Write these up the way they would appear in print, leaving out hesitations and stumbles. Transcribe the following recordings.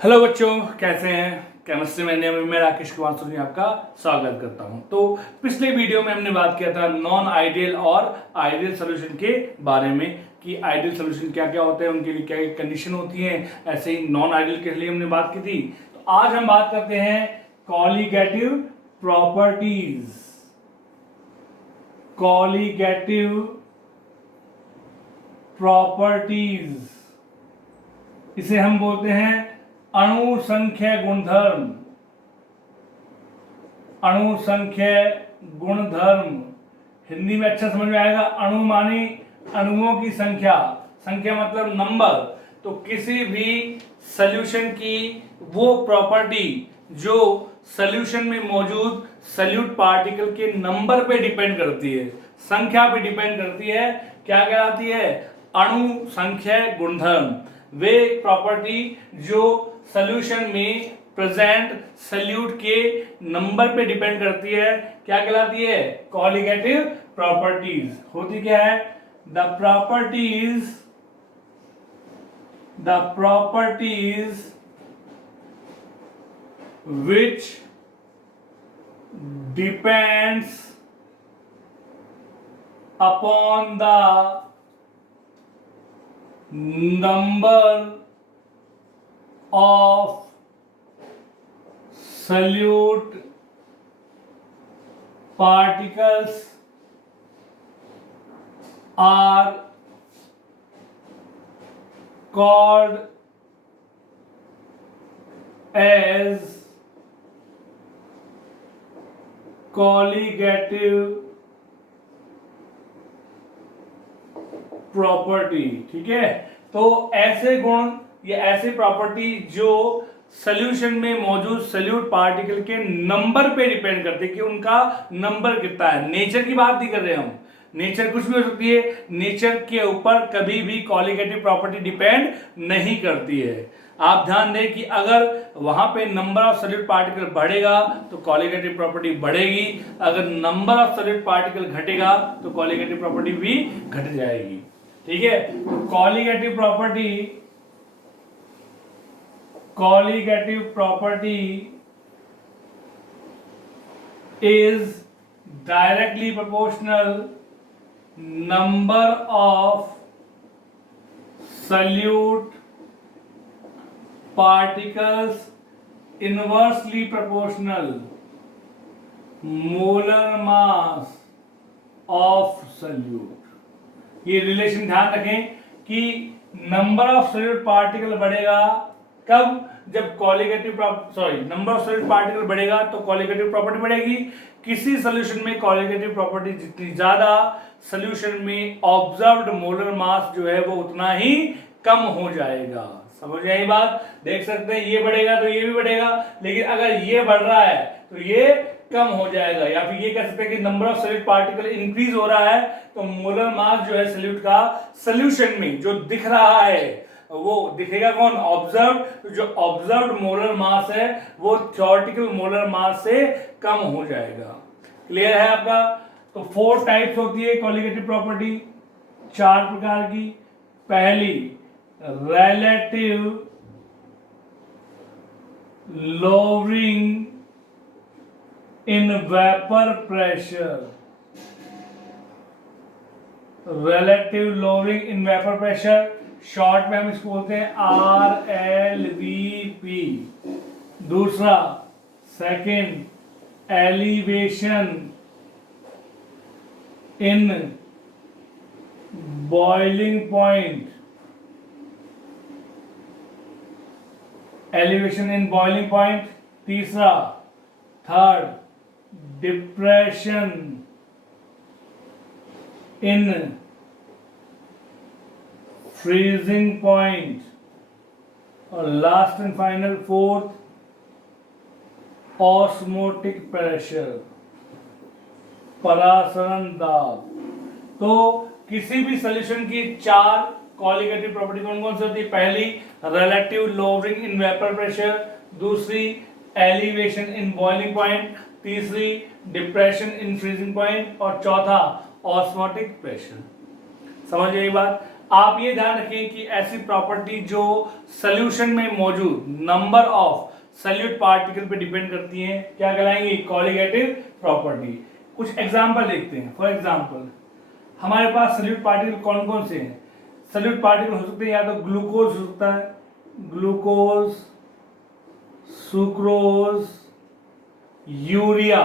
Hello बच्चों, कैसे हैं? केमिस्ट्री में मैं राकेश कुमार सोनी आपका स्वागत करता हूं। तो पिछले वीडियो में हमने बात किया था नॉन आइडियल और आइडियल सॉल्यूशन के बारे में कि आइडियल सॉल्यूशन क्या क्या होते हैं, उनके लिए क्या क्या कंडीशन होती हैं। ऐसे ही नॉन आइडियल के लिए हमने बात की थी। तो आज हम बात करते हैं कॉलीगेटिव प्रॉपर्टीज। कॉलीगेटिव प्रॉपर्टीज, इसे हम बोलते हैं अणु संख्या गुणधर्म। अणु संख्या गुणधर्म हिंदी में अच्छा समझ में आएगा। अणु मानी अणुओं की संख्या, संख्या मतलब नंबर। तो किसी भी सॉल्यूशन की वो प्रॉपर्टी जो सॉल्यूशन में मौजूद सॉल्यूट पार्टिकल के नंबर पे डिपेंड करती है, संख्या पे डिपेंड करती है, क्या कहलाती है? अणु संख्या गुणधर्म। वे प्रॉपर्टी जो सॉल्यूशन में प्रेजेंट सॉल्यूट के नंबर पे डिपेंड करती है, क्या कहलाती है? Colligative properties. होती क्या है? The properties which depends upon the number of solute particles are called as colligative property. ठीक है, तो ऐसे गुण या ऐसी प्रॉपर्टी जो सॉल्यूशन में मौजूद सॉल्यूट पार्टिकल के नंबर पे डिपेंड करती है कि उनका नंबर कितना है। नेचर की बात नहीं कर रहे हम, नेचर कुछ भी हो सकती है, नेचर के ऊपर कभी भी कॉलीगेटिव प्रॉपर्टी डिपेंड नहीं करती है। आप ध्यान दें कि अगर वहां पे नंबर ऑफ सॉलिड पार्टिकल बढ़ेगा तो कॉलीगेटिव प्रॉपर्टी बढ़ेगी, अगर नंबर ऑफ सॉलिड पार्टिकल घटेगा तो कॉलीगेटिव प्रॉपर्टी भी घट जाएगी। ठीक है, तो colligative property is directly proportional number of solute particles inversely proportional molar mass of solute। ये रिलेशन ध्यान रखें कि नंबर ऑफ सॉल्यूट पार्टिकल बढ़ेगा कब? जब नंबर ऑफ सॉल्यूट पार्टिकल बढ़ेगा तो कॉलीगेटिव प्रॉपर्टी बढ़ेगी। किसी सॉल्यूशन में कॉलीगेटिव प्रॉपर्टी जितनी ज्यादा, सॉल्यूशन में ऑब्जर्व्ड मोलर मास जो है वो उतना ही कम हो जाएगा। समझ आई बात? देख सकते हैं ये बढ़ेगा तो ये भी बढ़ेगा, लेकिन अगर ये बढ़ रहा है तो ये कम हो जाएगा। या फिर ये कह सकते हैं कि number of solute particle increase हो रहा है तो मोलर मास जो है सॉल्यूट का सॉल्यूशन में जो दिख रहा है वो दिखेगा कौन? ऑब्जर्व। तो जो ऑब्जर्व्ड मोलर मास है वो थ्योरेटिकल मोलर मास से कम हो जाएगा। क्लियर है आपका? तो 4 टाइप्स होती है कॉलीगेटिव प्रॉपर्टी, 4 प्रकार की। पहली relative lowering in vapor pressure। relative lowering in vapor pressure short में हम इसको बोलते हैं RLVP। दूसरा second elevation in boiling point, elevation in boiling point. तीसरा third depression in freezing point. और last and final fourth osmotic pressure, परासरण दाब। तो किसी भी सॉल्यूशन की 4 कॉलीगेटिव प्रॉपर्टी कौन कौन सी होती है? पहली relative lowering in vapour pressure, दूसरी एलिवेशन इन बॉइलिंग पॉइंट, तीसरी डिप्रेशन इन फ्रीजिंग पॉइंट और चौथा ऑस्मोटिक प्रेशर। समझ गई बात? आप ये ध्यान रखें कि ऐसी प्रॉपर्टी जो सॉल्यूशन में मौजूद नंबर ऑफ सॉल्यूट पार्टिकल पे डिपेंड करती हैं क्या कहलाएंगी, कॉलिगेटिव प्रॉपर्टी। कुछ एग्जांपल देखते हैं। फॉर एग्जांपल हमारे पास सॉल्यूट पार्टिकल कौन कौन से हैं? सॉल्यूट पार्टिकल हो सकते हैं या तो ग्लूकोज हो सकता है, ग्लूकोज, सुक्रोज, यूरिया।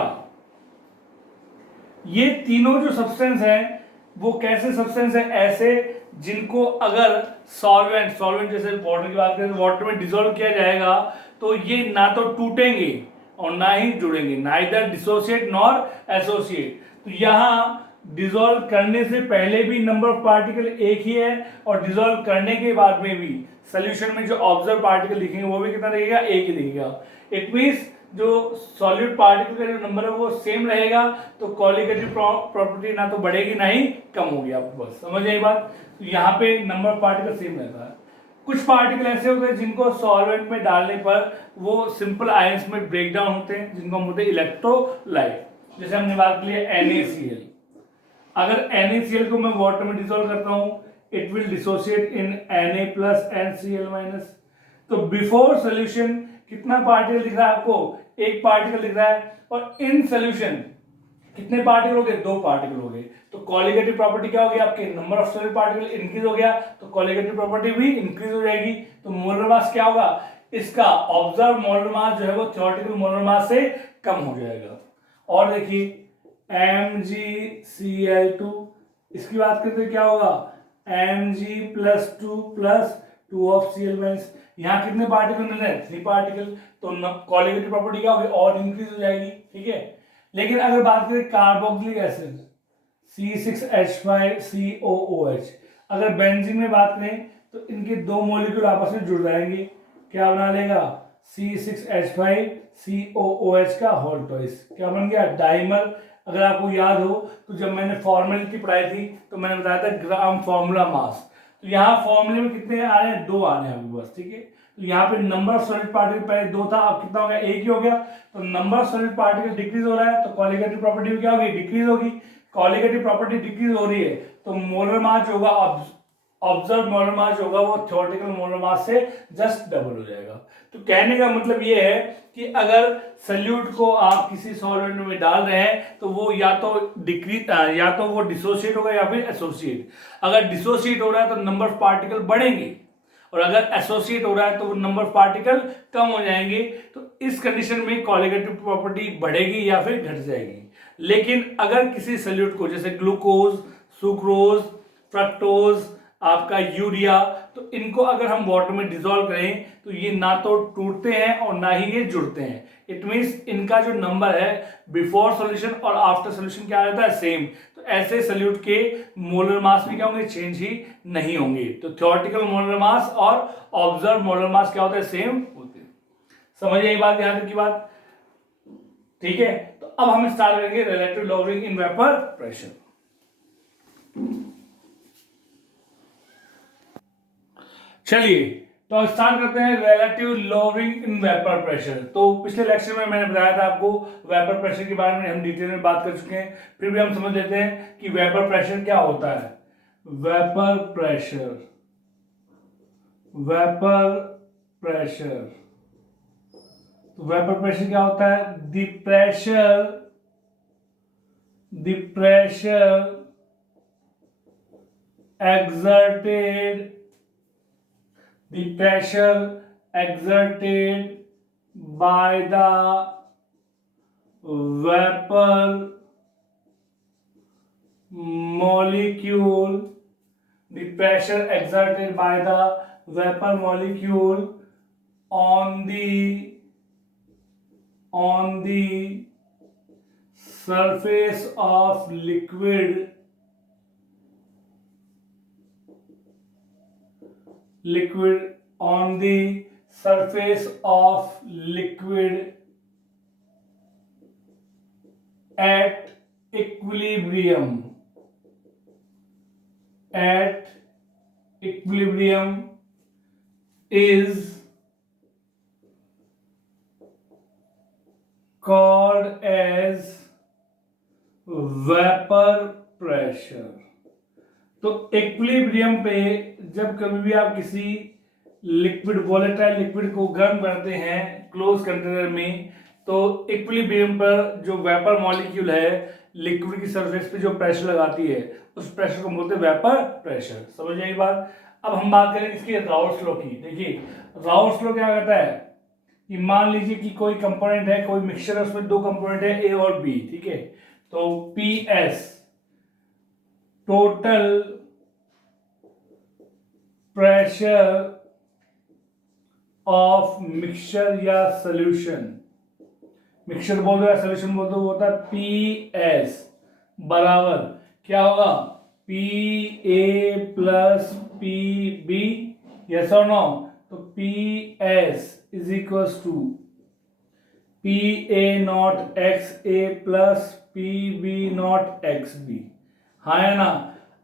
ये तीनों जो सब्सटेंस हैं वो कैसे सब्सटेंस है? ऐसे जिनको अगर सॉल्वेंट जैसे वाटर की बात करें तो वाटर में डिसॉल्व किया जाएगा तो ये ना तो टूटेंगे और ना ही जुड़ेंगे, नाइदर डिसोसिएट नॉर एसोसिएट। तो यहाँ डिसॉल्व करने से पहले भी नंबर ऑफ पार्टिकल एक ही है और डिसॉल्व करने के बाद में भी सॉल्यूशन में जो ऑब्जर्व पार्टिकल दिखेंगे वो भी कितना दिखेगा, एक ही दिखेगा। इट मींस जो सॉलिड पार्टिकल का जो नंबर है वो सेम रहेगा, तो कॉलिगेटिव प्रॉपर्टी ना तो बढ़ेगी ना ही कम होगी। आपको बस समझ आई बात? तो यहाँ पे नंबर ऑफ पार्टिकल सेम रहता है। कुछ पार्टिकल ऐसे होते हैं जिनको सॉल्वेंट में डालने पर वो सिंपल आयंस में ब्रेक डाउन होते हैं, जिनको हम बोलते हैं इलेक्ट्रोलाइट। जैसे हमने बात की है NaCl। अगर NaCl को मैं वाटर में डिसॉल्व करता हूं, it will dissociate in Na plus and Cl minus. तो बिफोर सोल्यूशन कितना पार्टिकल दिख रहा है आपको? एक पार्टिकल दिख रहा है। और इन सोल्यूशन कितने पार्टिकल हो गए? दो पार्टिकल हो गए। तो कॉलिगेटिव प्रॉपर्टी क्या हो गया आपके? Number of solid particle increase हो गया, तो कॉलिगेटिव प्रॉपर्टी भी इंक्रीज हो जाएगी। तो मोलर मास क्या होगा? इसका ऑब्जर्व मोलर मास जो है वो थ्योरेटिकल मोलर मास से कम हो जाएगा। और देखिए MgCl2, इसकी बात करते हैं क्या होगा? Mg+2 plus 2 of Cl minus. यहाँ कितने पार्टिकल मिल रहे हैं? 3 पार्टिकल। तो कॉलिगेटिव प्रॉपर्टी क्या होगी? और इंक्रीज हो जाएगी। ठीक है। लेकिन अगर बात करें कार्बोक्सिलिक एसिड C6H5COOH, अगर बेंजीन में बात करें तो इनके दो मॉलिक्यूल आपस में जुड़ जाएंगे, क्या बना लेगा? C6H5COOH का होल ट्वाइस। क्या बन गया? डाइमर। अगर आपको याद हो तो जब मैंने फॉर्मूले पढ़ाई थी तो मैंने बताया था ग्राम फॉर्मूला मास। तो यहाँ फॉर्मूले में कितने आ रहे हैं? 2 आ रहे हैं अभी बस। ठीक है। तो यहाँ पे नंबर ऑफ सॉलिड पार्टिकल पहले 2 था, अब कितना हो गया? 1 ही हो गया। तो number of solid particle decrease हो रहा है तो कॉलिगेटिव प्रॉपर्टी क्या होगी? डिक्रीज होगी। कॉलिगेटिव प्रॉपर्टी डिक्रीज हो रही है तो मोलर मास होगा, ऑब्जर्व मोलर मास होगा वो थ्योरेटिकल मोलर मास से जस्ट डबल हो जाएगा। तो कहने का मतलब ये है कि अगर सल्यूट को आप किसी सॉल्वेंट में डाल रहे हैं तो वो या तो डिक्रीज या तो वो डिसोसिएट होगा या फिर एसोसिएट। अगर डिसोसिएट हो रहा है तो नंबर ऑफ पार्टिकल बढ़ेंगे और अगर एसोसिएट हो रहा है तो वो नंबर ऑफ पार्टिकल कम हो जाएंगे। तो इस कंडीशन में कॉलिगेटिव प्रॉपर्टी बढ़ेगी या फिर घट जाएगी। लेकिन अगर किसी सल्यूट को जैसे ग्लूकोज, सुक्रोज, फ्रक्टोज, आपका यूरिया, तो इनको अगर हम वाटर में डिसॉल्व करें तो ये ना तो टूटते हैं और ना ही ये जुड़ते हैं। इट मींस इनका जो नंबर है बिफोर सॉल्यूशन और आफ्टर सॉल्यूशन क्या रहता है? सेम। तो ऐसे सल्यूट के मोलर मास भी क्या होंगे? चेंज ही नहीं होंगे। तो थ्योरेटिकल मोलर मास और ऑब्जर्व मोलर मास क्या होता है? सेम होते हैं। समझ आई बात? यहां तक की बात ठीक है। तो अब हम स्टार्ट करेंगे relative lowering in vapour pressure. चलिए तो स्टार्ट करते हैं relative lowering in vapour pressure. तो पिछले लेक्चर में मैंने बताया था आपको वेपर प्रेशर के बारे में हम डिटेल में बात कर चुके हैं। फिर भी हम समझ लेते हैं कि वेपर प्रेशर क्या होता है। वेपर प्रेशर, वेपर प्रेशर, तो वेपर प्रेशर क्या होता है? The pressure exerted by the vapor molecule, the pressure exerted by the vapor molecule on the surface of liquid on the surface of liquid at equilibrium is called as vapor pressure। तो equilibrium पे जब कभी भी आप किसी liquid volatile liquid को गर्म करते हैं क्लोज कंटेनर में, तो इक्विलिब्रियम पर जो वेपर मॉलिक्यूल है लिक्विड की सरफेस पे जो प्रेशर लगाती है उस प्रेशर को बोलते हैं वेपर प्रेशर। समझ आएगी बात। अब हम बात करें इसके राउल्ट्स लॉ की। देखिए राउल्ट्स लॉ क्या कहता है कि मान लीजिए कि कोई कंपोनेंट है, कोई मिक्सचर है, उसमें दो कंपोनेंट है ए और बी, ठीक है। तो PS total pressure of mixture या सोल्यूशन, मिक्सचर बोल दो या सोल्यूशन बोल दो, वो होता है PS बराबर क्या होगा, PA प्लस PB, यस और नो। तो PS is equal to PA not XA plus PB not XB, हाँ है ना।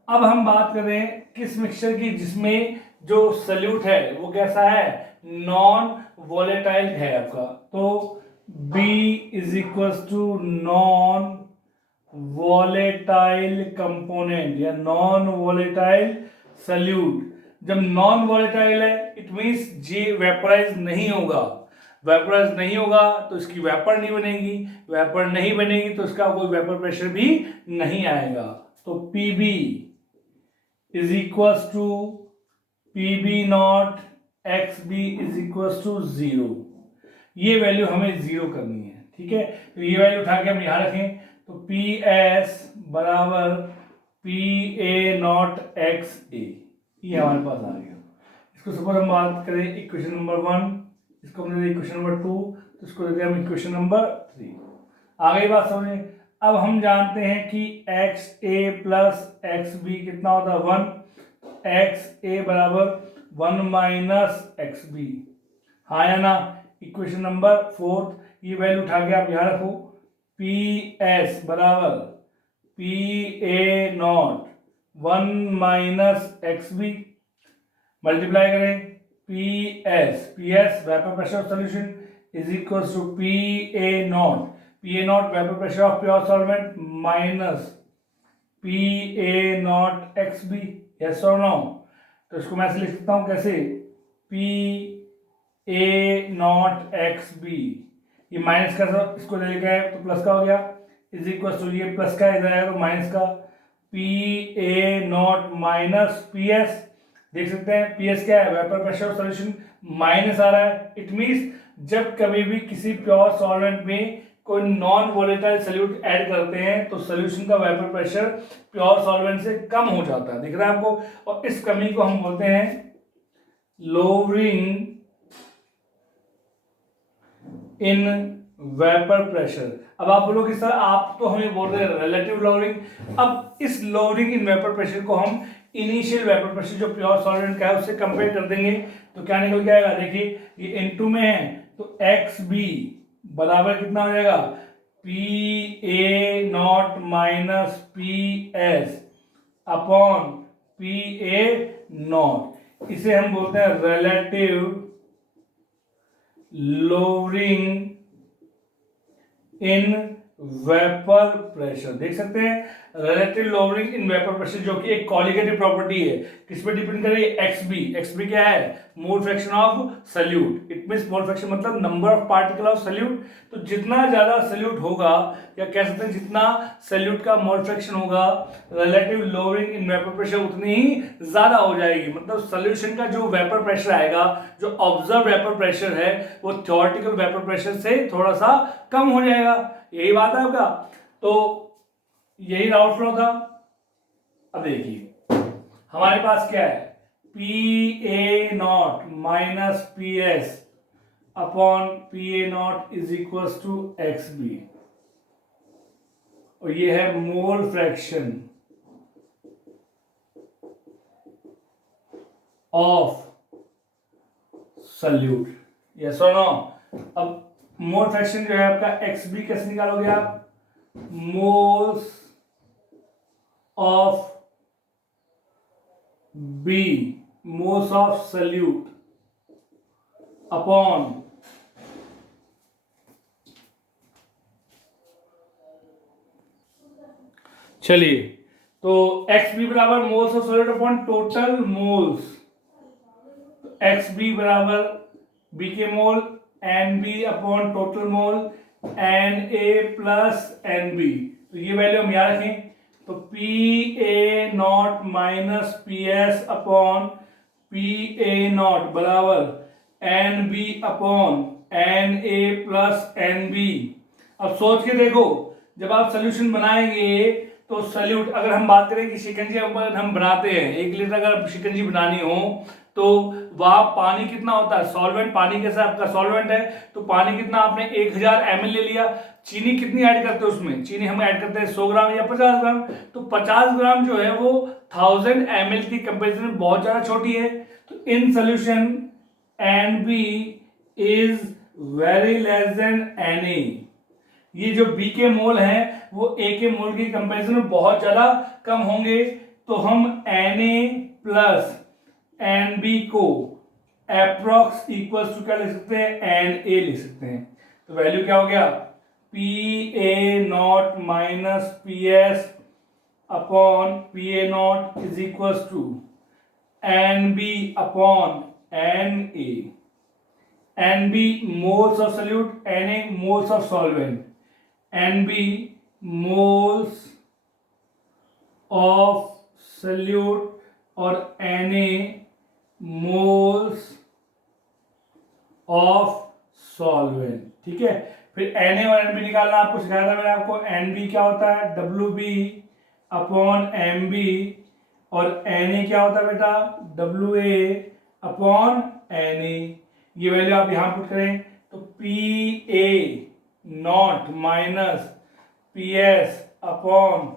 अब हम बात करें किस मिक्सचर की, जिसमें जो सल्यूट है वो कैसा है, नॉन वोलेटाइल है आपका। तो B is equal to non volatile component या नॉन वोलेटाइल सल्यूट। जब नॉन वोलेटाइल है इट मींस जे वेपराइज नहीं होगा, वेपराइज नहीं होगा तो इसकी वेपर नहीं बनेगी, वेपर नहीं बनेगी तो इसका कोई वेपर प्रेशर भी नहीं आएगा। तो PB is equal to PB not XB is equal to 0। ये वैल्यू हमें 0 करनी है, ठीक है। तो ये वैल्यू उठा के हम यहां रखें, तो PS बराबर PA नॉट XA, ये हमारे पास आ गया। इसको सपोज हम बात करें इक्वेशन नंबर 1, इसको हमने इक्वेशन नंबर 2, तो इसको देते हैं हम इक्वेशन नंबर 3। आ गई बात समझे। अब हम जानते हैं कि XA प्लस XB कितना होता है 1, XA बराबर 1 माइनस XB, हाँ या ना। इक्वेशन नंबर 4, ये वैल्यू उठा के आप यहाँ रखो, PS बराबर PA not 1 minus XB, multiply करें PS vapour pressure of solution is equal to PA not vapour pressure of pure solvent minus PA not XB, yes और नो। तो इसको मैं ऐसे लिख सकता हूँ कैसे, PA नॉट XB, ये माइनस का था, इसको ले लिखा है तो प्लस का हो गया, इज इक्वल टू ये प्लस का इधर आएगा तो माइनस का, PA नॉट माइनस PS, देख सकते हैं PS क्या है, vapour pressure of solution, minus आ रहा है। इट मींस जब कभी भी किसी प्योर सॉल्वेंट में कोई नॉन वोलेटाइल सॉल्यूट ऐड करते हैं तो सॉल्यूशन का वेपर प्रेशर प्योर सॉल्वेंट से कम हो जाता है, दिख रहा है आपको। और इस कमी को हम बोलते हैं लोअरिंग इन वेपर प्रेशर। अब आप बोलोगे सर आप तो हमें बोल रहे हैं रिलेटिव लोअरिंग। अब इस लोअरिंग इन वेपर प्रेशर को हम इनिशियल वेपर प्रेशर जो प्योर सॉल्वेंट का है उससे कंपेयर कर देंगे, तो क्या निकल के आएगा, देखिए ये N2 में है तो XB बराबर कितना हो जाएगा, PA not minus PS upon PA not. इसे हम बोलते हैं relative lowering in vapour pressure. देख सकते हैं relative lowering in vapour pressure जो कि एक कॉलिगेटिव प्रॉपर्टी है, किस पे डिपेंड कर रही है, XB क्या है, mole fraction of solute. It means mole fraction मतलब number of particle of solute. तो जितना ज्यादा सॉल्यूट होगा या कह सकते हैं जितना सॉल्यूट का मोल फ्रैक्शन होगा relative lowering in vapour pressure उतनी ही ज्यादा हो जाएगी। मतलब सॉल्यूशन का जो वेपर प्रेशर आएगा, जो ऑब्जर्व वेपर प्रेशर है वो थ्योरेटिकल वेपर प्रेशर से थोड़ा सा कम हो जाएगा। यही बात है आपका। तो यही राउल्ट लॉ था। अब देखिए हमारे पास क्या है, PA not minus PS upon PA not is equal to XB, और ये है mole fraction of solute, yes और नो। अब मोल फ्रैक्शन जो है आपका XB कैसे निकालोगे आप, moles of B moles of solute upon चलिए तो एक्स बी बराबर moles of solute upon total moles, X B बराबर बी के mole N B upon total mole N A plus N B. तो ये वैल्यू हम याद रखें, तो P A not minus P S upon P A not बराबर N B upon N A plus N B. अब सोच के देखो, जब आप सोल्यूशन बनाएंगे तो सल्यूट, अगर हम बात करें कि शिकंजी हम बनाते हैं, 1 लीटर अगर शिकंजी बनानी हो तो वहां पानी कितना होता है, सॉल्वेंट, पानी कैसा आपका सॉल्वेंट है, तो पानी कितना आपने 1000 ml ले लिया। चीनी कितनी ऐड करते हैं उसमें, चीनी हम ऐड करते हैं 100 ग्राम या 50 ग्राम, तो 50 ग्राम जो है वो 1000 ml की कंपेरिजन में बहुत ज्यादा छोटी है। तो in solution N B is very less than N A. ये जो बी के मोल हैं वो ए के मोल की कंपैरिजन में बहुत ज्यादा कम होंगे, तो हम N A plus N B को अप्रोक्स इक्वल टू क्या लिख सकते हैं, एन ए लिख सकते हैं। तो वैल्यू क्या हो गया, P A not minus P S upon P A not is equal to N B upon N A. N B moles of solute, N A moles of solvent, N B moles of solute और N A moles of solvent. ठीक है, फिर N A और N B निकालना आपको सिखाया था मैंने आपको। एन बी क्या होता है, W B upon M B, और एन ए क्या होता है बेटा, W A upon N A. ये वैल्यू आप यहां पुट करें तो P A not minus P S upon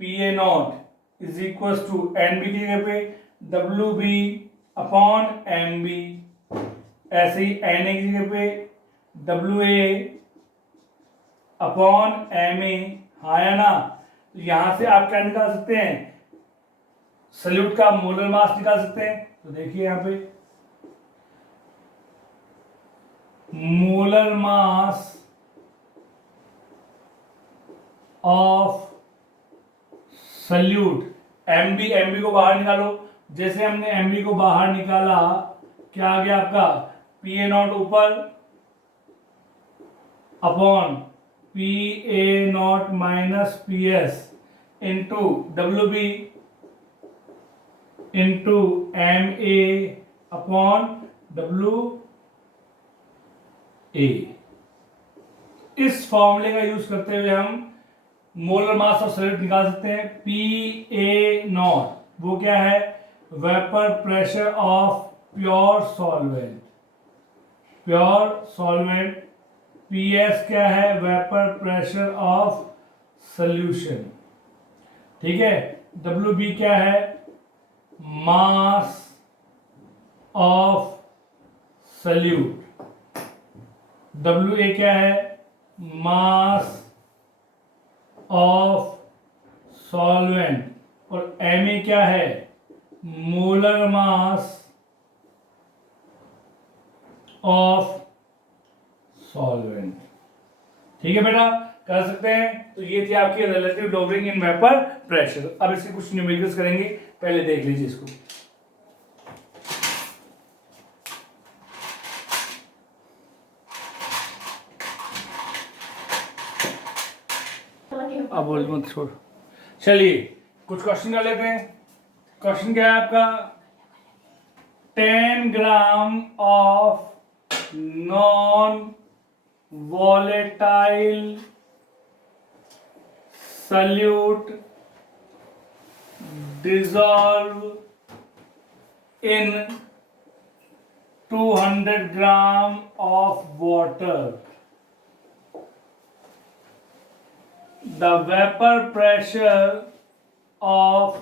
P A not is equal to N B की जगह पे W B upon M B, ऐसे ही एन ए की जगह पे W A upon M A. हाँ या ना, तो यहां से आप क्या निकाल सकते हैं, सल्यूट का मोलर मास निकाल सकते हैं। तो देखिए यहां पे molar mass of solute, MB को बाहर निकालो। जैसे हमने एमबी को बाहर निकाला, क्या आ गया आपका, पी ए नॉट ऊपर upon P A not minus P S into W B into M A upon W A. इस फॉर्मूले का यूज करते हुए हम मोलर मास ऑफ सॉल्यूट निकाल सकते हैं। पी ए नॉट वो क्या है, vapour pressure of pure solvent, pure solvent. P S क्या है, वेपर प्रेशर ऑफ सॉल्यूशन। ठीक है, डब्ल्यू बी क्या है, mass of solute. W A क्या है, मास ऑफ सॉल्वेंट। और एम ए क्या है, मोलर मास ऑफ सॉल्वेंट। ठीक है बेटा, कर सकते हैं। तो ये थी आपकी relative lowering in vapour pressure. अब इसके कुछ न्यूमेरिकल्स करेंगे, पहले देख लीजिए इसको। अब बोल मत छोड़, चलिए कुछ क्वेश्चन कर लेते हैं। क्वेश्चन क्या है आपका, 10 gram of non volatile solute dissolve in 200 gram of water. The vapor pressure of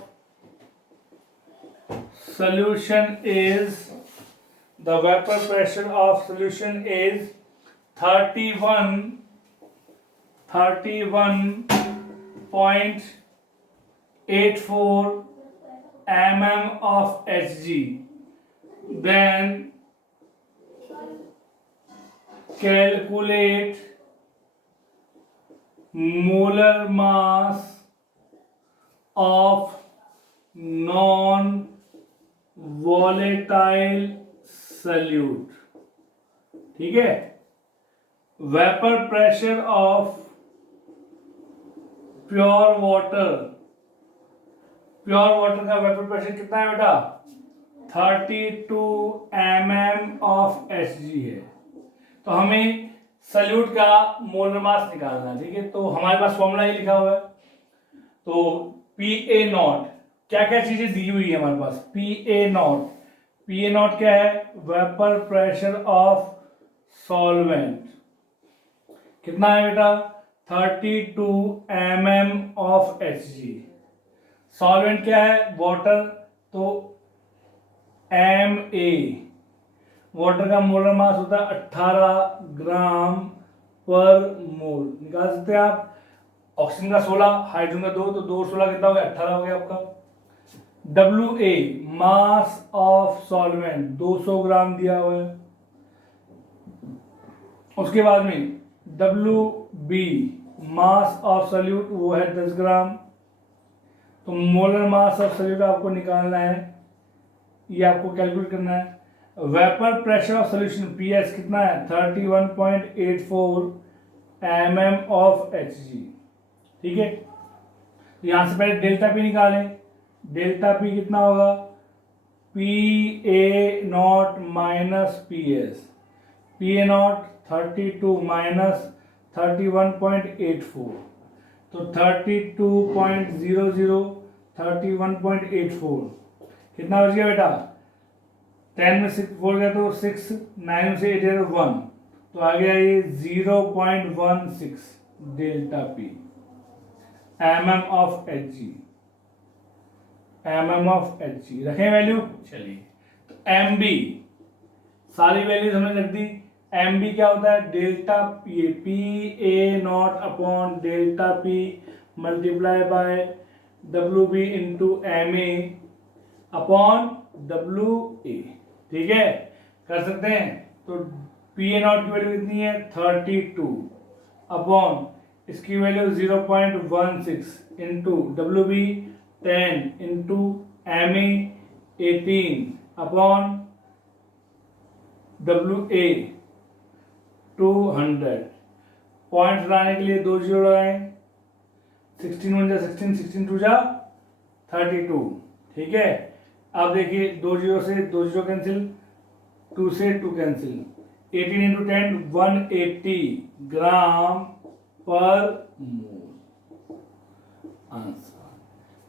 solution is 31.84 mm of Hg. Then calculate molar mass of non volatile solute, ठीक है। Vapour pressure of pure water, pure water का vapour pressure कितना है बेटा, 32 mm of Hg है। तो हमें salute का मोलर मास निकालना है, ठीक है। तो हमारे पास फॉर्मूला ये लिखा हुआ है, तो PA नॉट, क्या क्या चीजें दी हुई है हमारे पास, PA नॉट क्या है, वेपर प्रेशर ऑफ सॉल्वेंट, कितना है बेटा, 32 mm ऑफ Hg। सॉल्वेंट क्या है, वाटर, तो Ma, वाटर का मोलर मास होता है 18 ग्राम पर मोल, निकाल सकते हैं आप। ऑक्सीजन का 16, हाइड्रोजन का 2, तो 2 16 कितना हो गया, 18 हो गया आपका। WA मास ऑफ सॉल्वेंट 200 ग्राम दिया हुआ है। उसके बाद में WB मास ऑफ सॉल्यूट, वो है 10 ग्राम। तो मोलर मास ऑफ सॉल्यूट आपको निकालना है, ये आपको कैलकुलेट करना है। Vapour pressure of solution PS कितना है, 31.84 mm ऑफ Hg, ठीक है। यहां से पहले डेल्टा P निकालें, डेल्टा P कितना होगा, PA not minus PS, PA not 32 minus 31.84, तो 32.00 31.84 कितना बच गया बेटा, 10 में 6 4 गया तो 6, 9 में से 8 है तो 1, तो आ गया ये 0.16 delta P mm of Hg, mm of Hg रखें वैल्यू। चलिए, तो MB सारी वैल्यूज हमने रख दी। MB क्या होता है, delta PA not upon delta P multiply by WB into MA upon WA, ठीक है, कर सकते हैं। तो PA नॉट की वैल्यू कितनी है, 32 अपॉन इसकी value 0.16 into WB 10 into MA 18 upon WA 200। Point लाने के लिए 2 जीरो लगाएं, 16 1 जा 16, 16 2 जा 32, ठीक है। अब देखिए 2 जीरो से 2 जीरो कैंसिल, 2 से 2 कैंसिल, 18 इंटू 10 180 ग्राम पर मोल आंसर।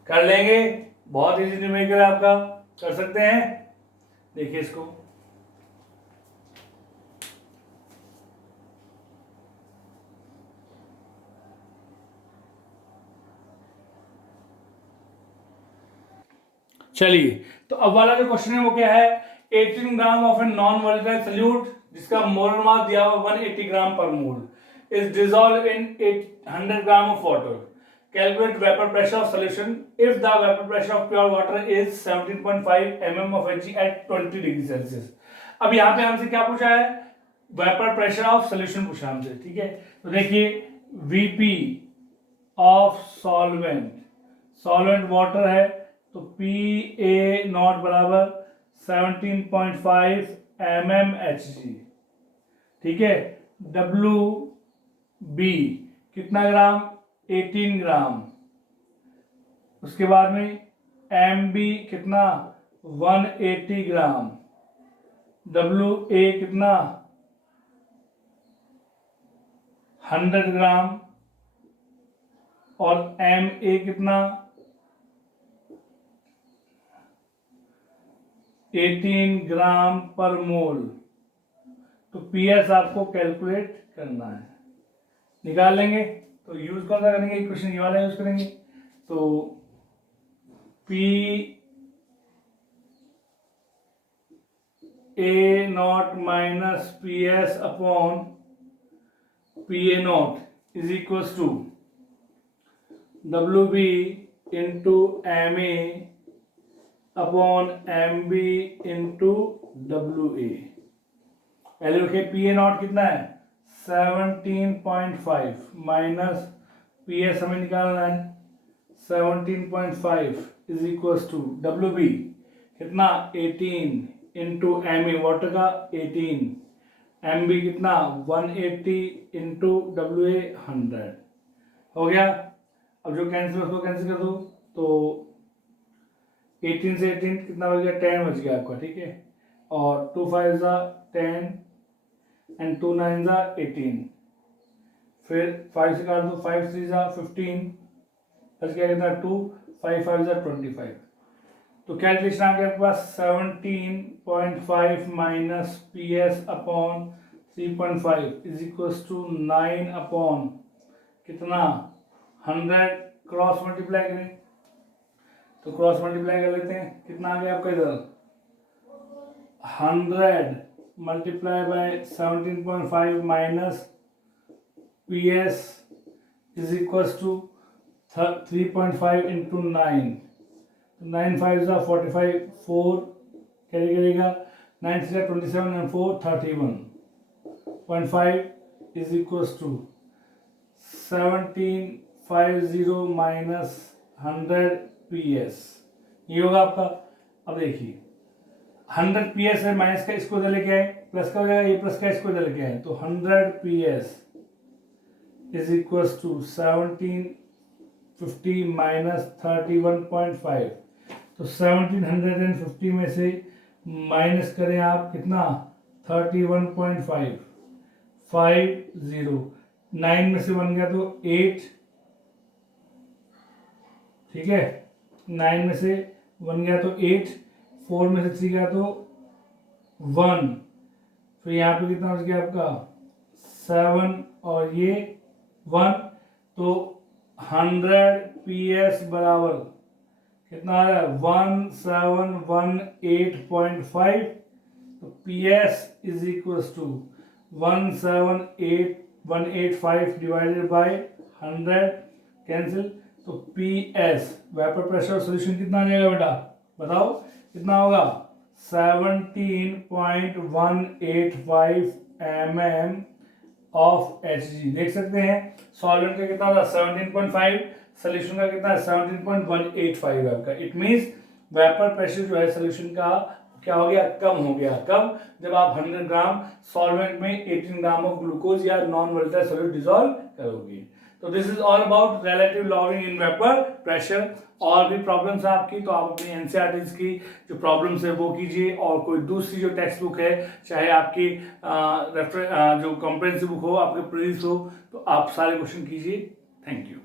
कर लेंगे, बहुत इजी न्यूमेरिकल है आपका, कर सकते हैं। देखिए इसको, चलिए, तो अब वाला जो क्वेश्चन है वो क्या है, 18 gram of a non volatile solute जिसका मोलर मास दिया हुआ 180 gram per mole is dissolve in 100 gram of water, calculate vapour pressure of solution if the vapour pressure of pure water is 17.5 mm of Hg at 20 degree Celsius. अब यहाँ पे हमसे क्या पूछा है, वेपर प्रेशर ऑफ सॉल्यूशन पूछा हमसे, ठीक है। तो देखिए Vp of solvent, solvent water है, तो PA नॉट बराबर 17.5 mm Hg, ठीक है। WB कितना ग्राम, 18 ग्राम। उसके बाद में MB कितना, 180 ग्राम। WA कितना, 100 ग्राम। और MA कितना, 18 ग्राम पर मोल। तो PS आपको कैलकुलेट करना है, निकाल लेंगे। तो यूज कौन सा करेंगे, इक्वेशन ये वाला यूज करेंगे। तो PA not minus PS upon PA not is equal to WB into MA upon MB into WA। पहले रखिए PA नॉट कितना है 17.5 माइनस PS हमें निकालना है 17.5 इज इक्वल टू WB कितना 18 इंटू ME वाटर का 18, MB कितना 180 इंटू WA 100 हो गया। अब जो कैंसिल उसको कैंसिल कर दो तो 18 से 18 कितना बच गया 10 बच गया आपका, ठीक है। और 2 5 ज़ा 10 एंड 2 9 ज़ा 18, फिर 5 से काट दो 5 3 ज़ा 15 बच गया कितना 2 5 5 ज़ा 25। तो कैलकुलेशन आ गया आपके पास 17.5 minus PS upon 3.5 is equal to 9 upon कितना 100। क्रॉस मल्टीप्लाई करें तो क्रॉस मल्टीप्लाई कर लेते हैं, कितना आ गया आपका इधर 100 multiply by 17.5 minus PS is equal to 3.5 into 9, 9 5 ज़ा 45, 4 कैरी करेगा 9 6 ज़ा 27 and 4 31.5 is equal to 1750 minus 100 PS, ये होगा आपका। अब देखिए 100 PS है, माइनस का इसको इधर लेके आए, प्लस का हो जाएगा, ये प्लस का इसको इधर लेके आए, तो 100 PS is equal to 1750 minus 31.5। तो 1750 में से माइनस करें आप कितना 31.5, 50, 9 में से 1 गया तो 8, ठीक है, 9 में से 1 गया तो 8, 4 में से 3 गया तो 1, फिर यहाँ पे कितना बच गया आपका 7 और ये 1, तो 100 PS बराबर कितना आ रहा है 1718.5। तो PS is equal to 178,185 divided by 100 cancel, तो PS वेपर प्रेशर सॉल्यूशन कितना आ जाएगा बेटा बताओ कितना होगा 17.185 mm ऑफ Hg। देख सकते हैं सॉल्वेंट का कितना था 17.5, सोल्यूशन का कितना है 17.185 आपका। इट मींस वेपर प्रेशर जो है सोल्यूशन का क्या हो गया कम हो गया। कब? जब आप 100 ग्राम सॉल्वेंट में 18 ग्राम ऑफ ग्लूकोज या नॉन वोलेटाइल सॉल्यूट डिसॉल्व करोगे। तो this is all about relative logging in vapour pressure. और भी प्रॉब्लम्स है आपकी तो आप अपनी एनसीईआरटीज की जो प्रॉब्लम्स है वो कीजिए, और कोई दूसरी जो टेक्स्ट बुक है चाहे आपकी जो कॉम्प्रिहेंसिव बुक हो आपके प्रीवियस हो तो आप सारे क्वेश्चन कीजिए। Thank you.